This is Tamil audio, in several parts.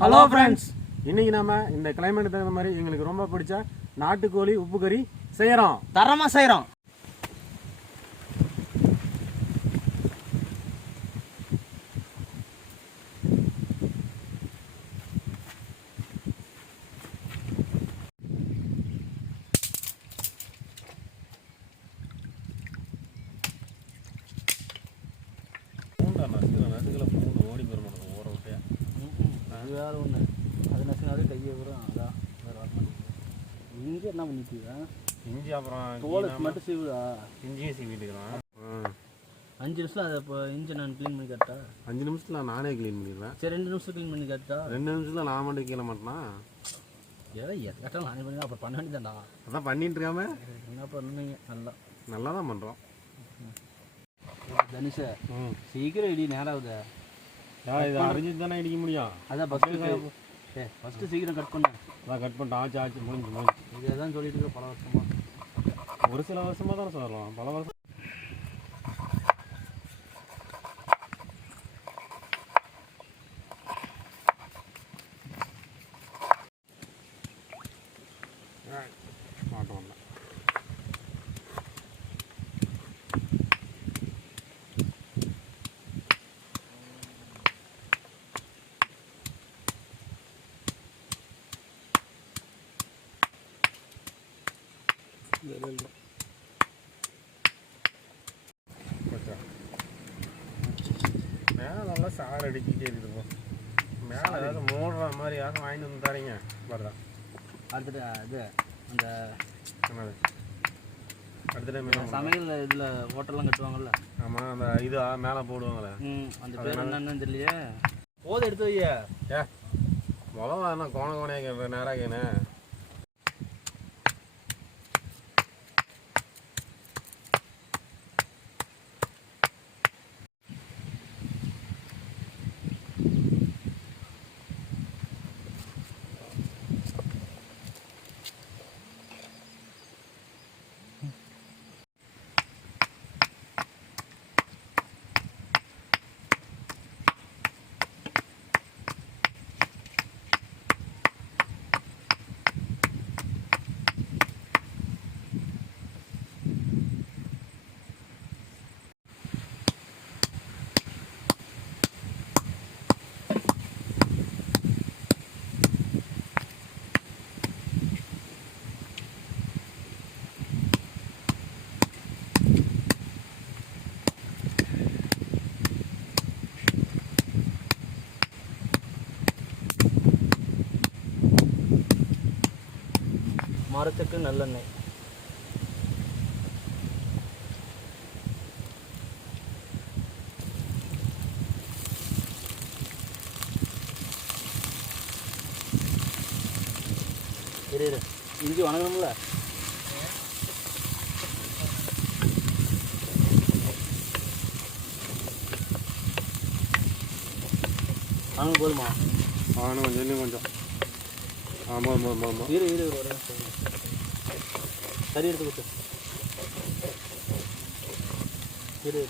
ஹலோ ஃப்ரெண்ட்ஸ், இன்னைக்கு நாம இந்த கிளைமேட் தகுந்த மாதிரி எங்களுக்கு ரொம்ப பிடிச்ச நாட்டுக்கோழி உப்பு கறி செய்யறோம். தரமா செய்யறோம். ஓடி போயிடும் ஓர விட்டையா அது வேறு ஒன்று. அது நசுனாலே கையை வரும். அதான் வேறு வரணும். இஞ்சி என்ன பண்ணிட்டுருக்கேன்? இஞ்சி அப்புறம் தோலை மட்டும் சீவுதா? இஞ்சியும் சீவிட்டுக்கிறேன். 5 நிமிஷம் அதை இப்போ இஞ்சி நான் க்ளீன் பண்ணி கட்டா? 5 நிமிஷத்தில் நானே க்ளீன் பண்ணிடுவேன். சரி 2 நிமிஷம் க்ளீன் பண்ணி கட்டா? 2 நிமிஷத்தில் நான் மட்டும் கீழே மாட்டேனா? ஏதோ கரெக்டாக நானே பண்ணி அப்புறம் பண்ண வேண்டியதாண்டா. அதான் பண்ணிட்டு இருக்காம என்ன பண்ணுவீங்க? நல்லா தான் பண்ணுறோம். தனுஷா சீக்கிரம் இடி, நேரம் ஆகுது. இது அரைஞ்சிட்டு தானே இடிக்க முடியும். அதான் ஃபஸ்ட்டு சீக்கிரம் கட் பண்ணேன். அதான் கட் பண்ணிட்டு ஆச்சு முடிஞ்சு இதே தான் சொல்லிட்டு இருக்க பல வருஷமா. ஒரு சில வருஷமாக தானே சொல்லலாம், பல வருஷம். மாட்டோம் மேலே நல்லா சாறு அடிச்சுட்டே இருக்குது. மேலே ஏதாவது மூடுற மாதிரி யாரும் வாங்கிட்டு வந்து தரீங்க பாருதா. அடுத்துட்டு இது அந்த என்னது அடுத்த சமையல் இதில் ஹோட்டல்லாம் கட்டுவாங்கல்ல. ஆமாம், அந்த இது மேலே போடுவாங்களே, அந்த பேர் என்னன்னு தெரியலையே. போதை எடுத்து வையா. முதல்ல என்ன கோணையாக நேராகண்ணே. மரத்துக்கு நல்லெண்ணெய். இரு இஞ்சி வணங்கணும்ல. வணங்க போதுமா? கொஞ்சம் இன்னும் கொஞ்சம். ஆமாம் இரு ஒரு சரி எடுத்து கொடுத்து. இரு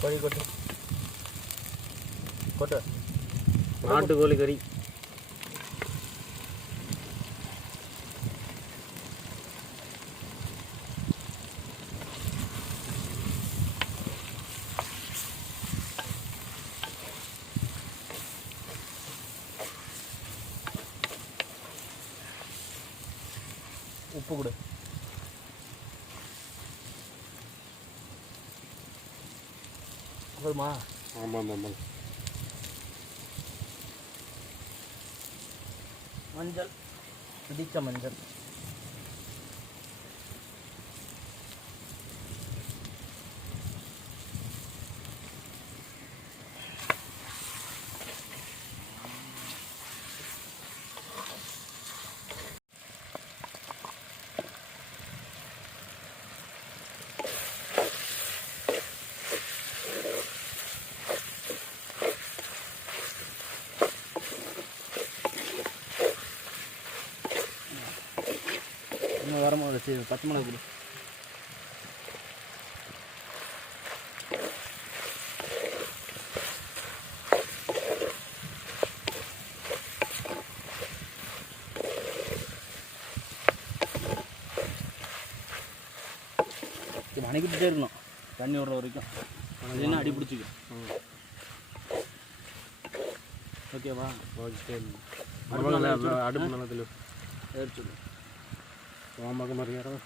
கோழி கொட்டு நாட்டுக்கோழி கறி. உப்பு கொடு. போதுமா? ஆமாம். மஞ்சள், இடித்த மஞ்சள். வரமிளகா சரி பச்சை மிளகா கொடு. வணக்கிட்டே இருக்கணும் தண்ணி விடுற வரைக்கும், இல்லைன்னா அடி பிடிச்சிக்கும். ஓகேவா? ஓகே. அடுப்பு நல்லதில் ஏறிச்சுடு ஓமாக மறியாரோ.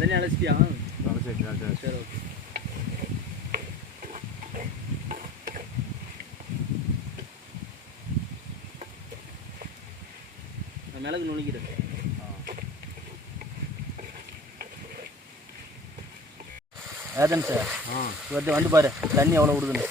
தண்ணி அழைச்சிட்டியா? அழைச்சிட்டு சரி ஓகே. மிளகு நுணுக்கிறேன். ஏதன் சார் வந்து பாரு தண்ணி எவ்வளோ விடுதுன்னு.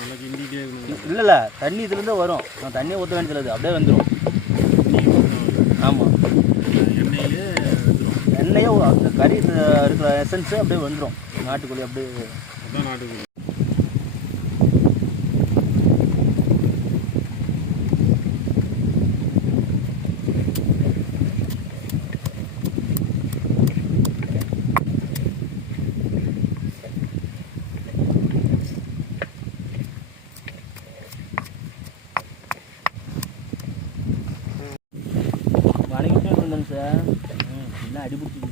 நல்லா கிண்டிகிட்டே இருக்கணும். இல்லை தண்ணி இதுலேருந்தே வரும். நான் தண்ணியை ஊற்ற வேண்டியது அப்படியே வந்துடும். ஆமாம், எண்ணெயே அந்த கறி இருக்கிற எசன்ஸு அப்படியே வந்துடும். நாட்டுக்கோழி அப்படியே அதான் நாட்டுக்கோழி. வணக்கிட்டே இருந்தேங்க சார். என்ன அடிபிடிச்சிங்க?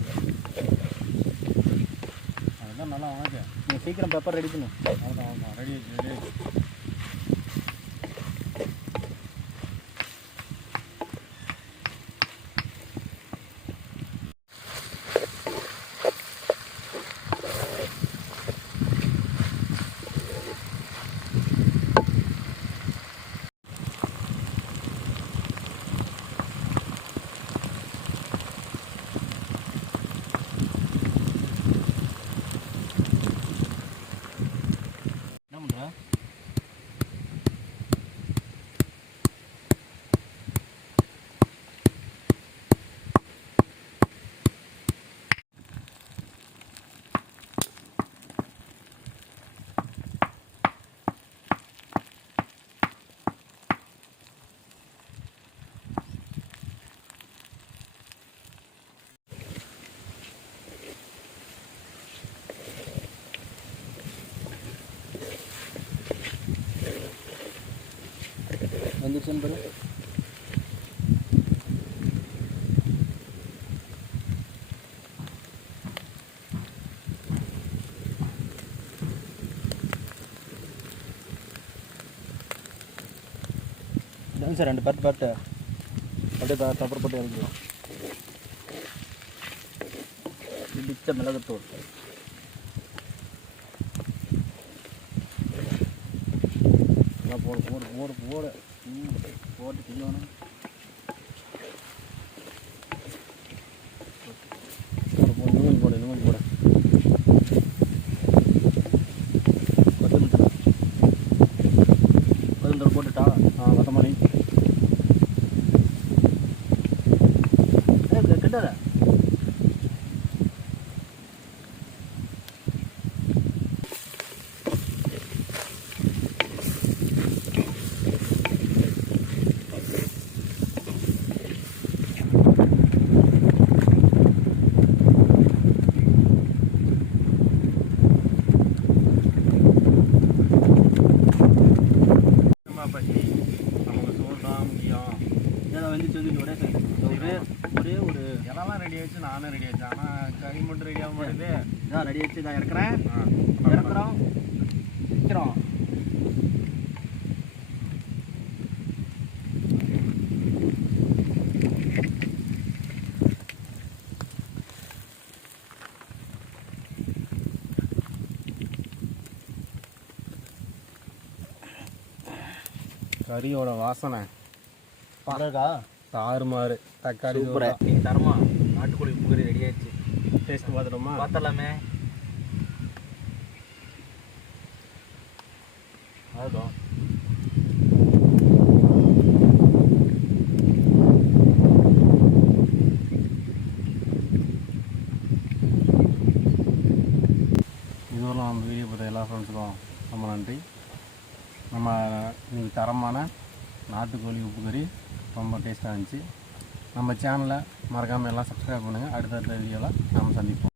அதுதான் நல்லா வணக்க. நீங்கள் சீக்கிரம் பெப்பர் ரெடி பண்ணும். அவ்வளோதான் ரெடி ஆச்சு. வந்துருச்சுன்னு பாரு. இதாங்க சார் 2 பட்டு அப்படியே பெப்பர் போட்டு இறக்கிடுவோம். இடிச்ச மிளகுத்தூள். நல்லா போடு போடு போடு போடு போட்டு திங்கணும். போடு போடு இன்னும் போடு. கொத்தமல்லி போட்டுட்டா? கொத்தமல்லி கிட்டாத. எல்லாம் ரெடி ஆயிடுச்சு, நானும் ரெடி ஆயிடுச்சு. ஆனால் கறி மட்டும் ரெடி ஆக மாட்டேது. இதான் ரெடி ஆயிடுச்சு. நான் இறக்குறேன். இறக்குறோம் விற்கிறோம். கறியோட வாசனை இருக்கா தாறுமாறு. தக்காளி சூப்பரா நீங்கள் தரமா நாட்டுக்கோழி உப்பு கறி ரெடி ஆயிடுச்சு. டேஸ்ட் பார்த்துட்டோமா? பார்த்தலாமே. அதுதான் இதுவரையும் நம்ம வீடியோ பார்த்த எல்லா ஃப்ரெண்ட்ஸுக்கும் ரொம்ப நன்றி. நம்ம இன்னைக்கு தரமான நாட்டுக்கோழி உப்பு கறி ரொம்ப டேஸ்ட்டாக இருந்துச்சு. நம்ம சேனலை மறக்காமல் எல்லாம் சப்ஸ்கிரைப் பண்ணுங்கள். அடுத்தடுத்த வீடியோவில் நம்ம சந்திப்போம்.